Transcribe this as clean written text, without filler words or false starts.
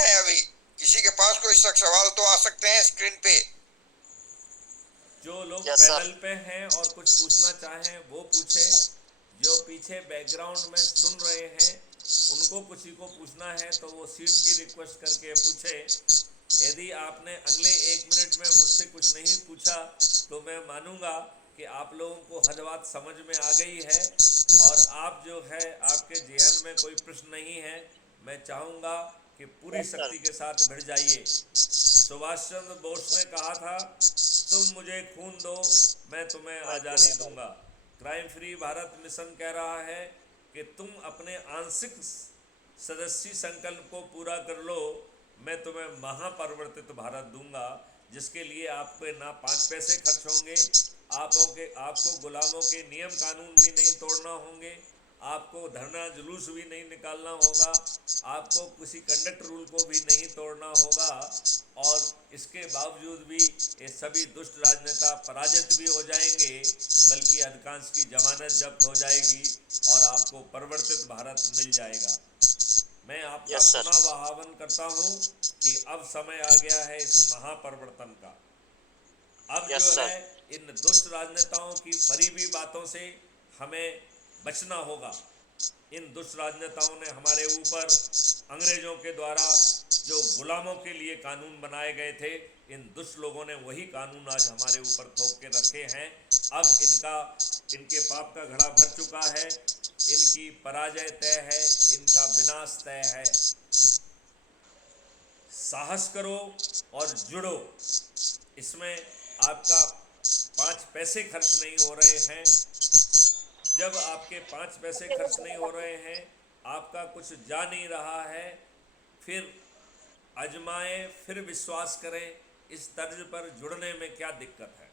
पूछें अभी, किसी के पास कोई सवाल तो आ सकते हैं स्क्रीन पे। जो लोग यस सर। पैनल पे हैं और कुछ पूछना चाहें वो पूछें। जो पीछे बैकग्राउंड में सुन रहे हैं उनको किसी को पूछना है तो वो सीट की रिक्वेस्ट करके पूछे। यदि आपने अगले 1 मिनट में मुझसे कुछ नहीं पूछा तो मैं मानूंगा कि आप लोगों को हर बात समझ में आ गई है और आप जो है आपके जेहन में कोई प्रश्न नहीं है। मैं चाहूँगा कि पूरी यस सर। शक्ति के साथ भिड़ जाइए। सुभाष चंद्र बोस ने कहा था, तुम मुझे खून दो मैं तुम्हें मैं आज़ादी तुम्हें दूंगा। क्राइम फ्री भारत मिशन कह रहा है कि तुम अपने आंशिक सदस्य संकल्प को पूरा कर लो, मैं तुम्हें महापरिवर्तित भारत दूंगा जिसके लिए आपके ना 5 पैसे खर्च होंगे, आपको गुलामों के नियम कानून भी नहीं तोड़ना होंगे, आपको धरना जुलूस भी नहीं निकालना होगा, आपको किसी कंडक्ट रूल को भी नहीं तोड़ना होगा। और इसके बावजूद भी ये सभी दुष्ट राजनेता पराजित भी हो जाएंगे, बल्कि अधिकांश की जमानत जब्त हो जाएगी और आपको परिवर्तित भारत मिल जाएगा। मैं आपका यस सर। पुनः आह्वान करता हूँ कि अब समय आ गया है इस महापरिवर्तन का। अब जो यस है सर। इन दुष्ट राजनेताओं की फरीबी बातों से हमें बचना होगा। इन दुष्ट राजनेताओं ने हमारे ऊपर अंग्रेजों के द्वारा जो गुलामों के लिए कानून बनाए गए थे, इन दुष्ट लोगों ने वही कानून आज हमारे ऊपर थोप के रखे हैं। अब इनके पाप का घड़ा भर चुका है, इनकी पराजय तय है, इनका विनाश तय है। साहस करो और जुड़ो। इसमें आपका 5 पैसे खर्च नहीं हो रहे हैं। जब आपके 5 पैसे खर्च नहीं हो रहे हैं, आपका कुछ जा नहीं रहा है, फिर आजमाएं, फिर विश्वास करें। इस तर्ज पर जुड़ने में क्या दिक्कत है?